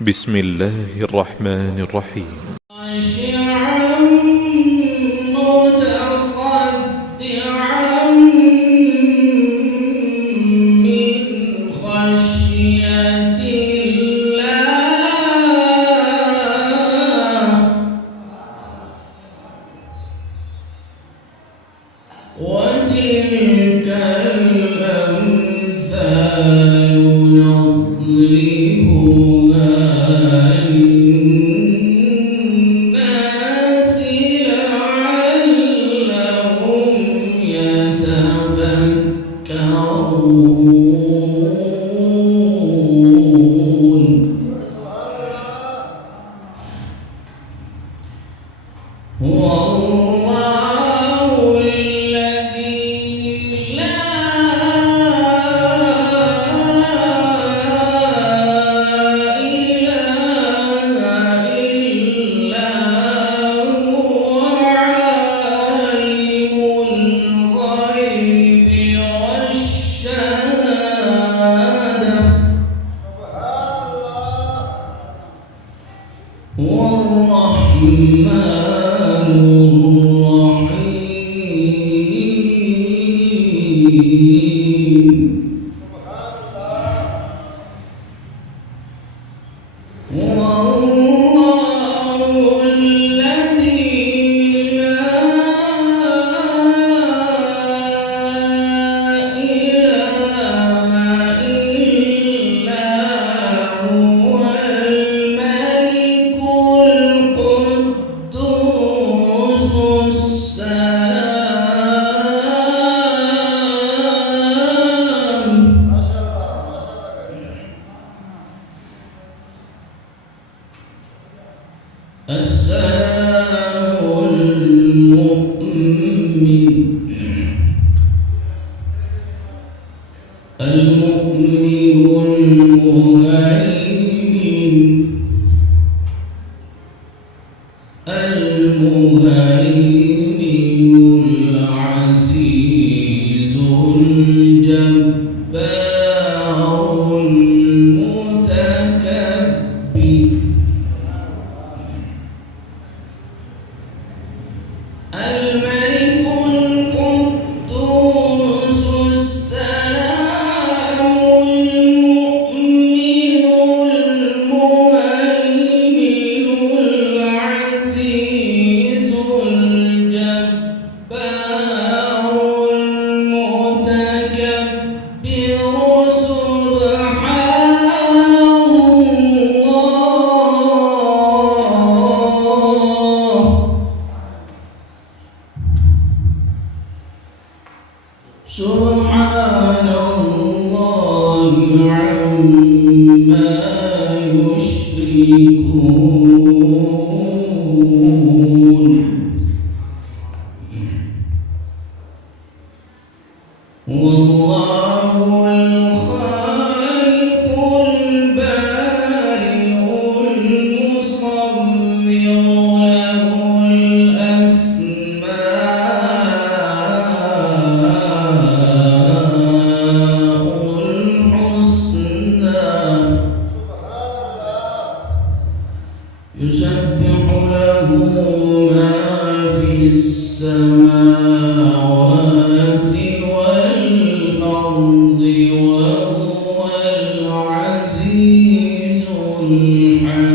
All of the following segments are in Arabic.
بسم الله الرحمن الرحيم. خاشعا متصدعا من خشية الله وتلك الأمثال نضربها للناس لعلهم يتفكرون. هو الله الذي لا إله إلا هو عالم الغيب والشهادة هو الرحمن السلام المؤمن المهيمن العزيز الجبار المتكبر الملك القدوس السلام المؤمن المهيمن العزيز الجبار المتكبر سبحان الله سبحان الله عما يشركون. والله الخالق البارئ المصور له يسبح له ما في السماوات والأرض وهو العزيز الحكيم.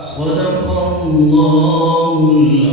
صدق الله العظيم.